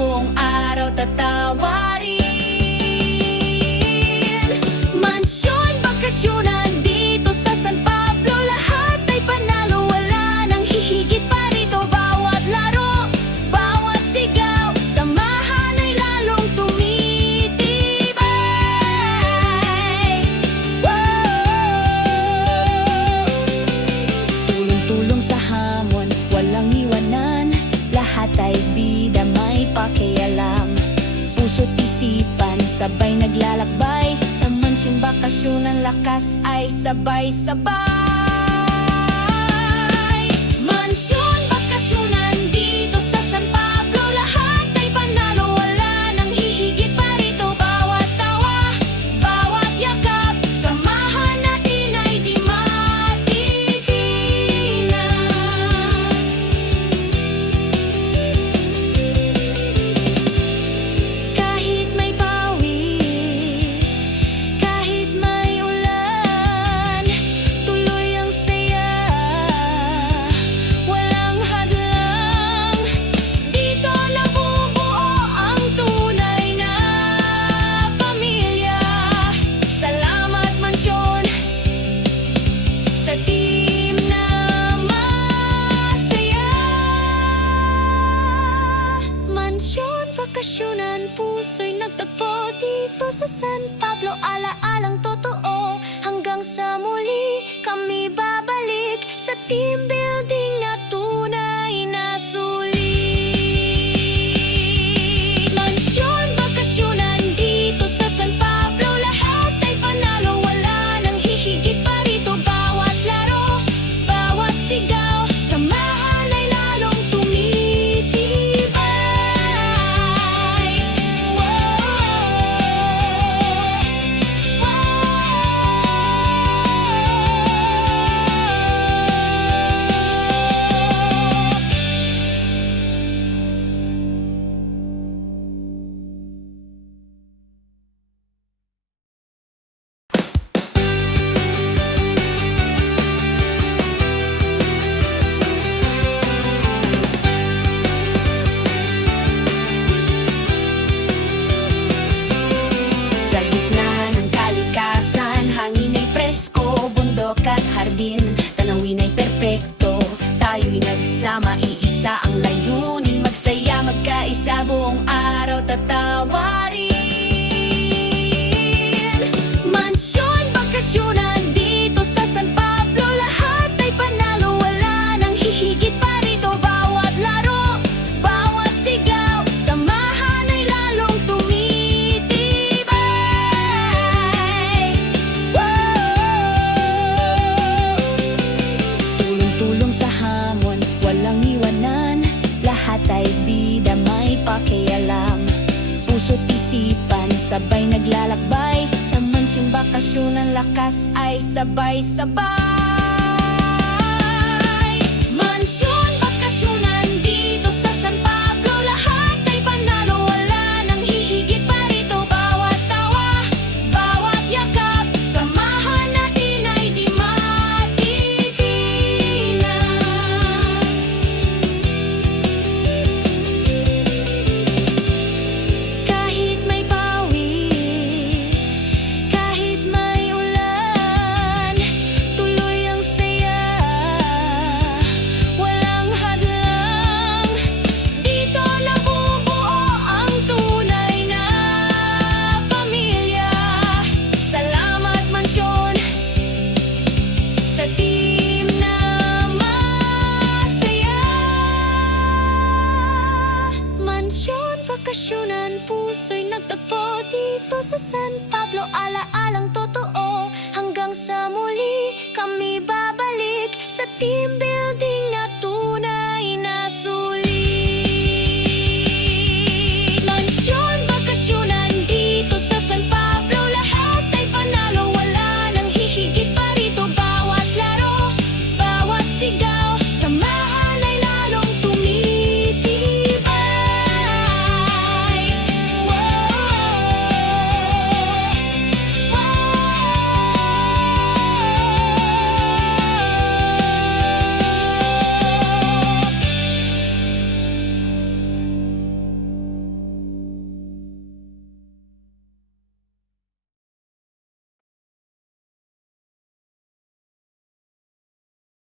buong araw tatawarin. Mansyon, bakasyonan dito sa San Pablo, lahat ay panalo, wala nang hihigit pa rito. Bawat laro, bawat sigaw, samahan ay lalong tumitibay. Tulong-tulong sa hamon, walang iwanan, lahat ay bida, may pakialam. Puso't isipan, sabay naglalakbay, sa mansyong bakasyon ang lakas ay sabay-sabay. Mansyon, bakasyonan dito sa San Pablo, lahat ay panalo, wala nang hihigit pa rito. Bawat tawa, bawat yakap, samahan natin ay di matitinag. Kahit may pawis, kahit may ulan, tuloy ang saya, walang hadlang. Dito nabubuo ang tunay na pamilya. Salamat Mansyon, sa team na masaya. Mansyon, bakasyonan, puso'y nagtagpo dito sa San Pablo. Alaalang totoo, hanggang sa muli kami babalik sa team building na tunay na sulit. Mansyon, bakasyonan dito sa San Pablo, lahat ay panalo, wala nang hihigit pa rito. Bawat laro, bawat sigaw, samahan ay lalong tumitibay. Sa gitna ng kalikasan, hangin ay presko, bundok at hardin, tanawin ay perpekto. Tayo'y nagsama, iisa ang layunin, magsaya, magkaisa, buong araw tatawarin. Mansyon, bakasyonan dito sa San Pablo, lahat ay panalo, wala nang hihigit pa rito. Bawat laro, bawat sigaw, samahan ay lalong tumitibay. Tulong-tulong sa hamon, walang iwanan, lahat ay bida, may pakialam. Puso't isipan, sabay naglalakbay, sa mansyong bakasyon ang lakas ay sabay-sabay. Mansyon,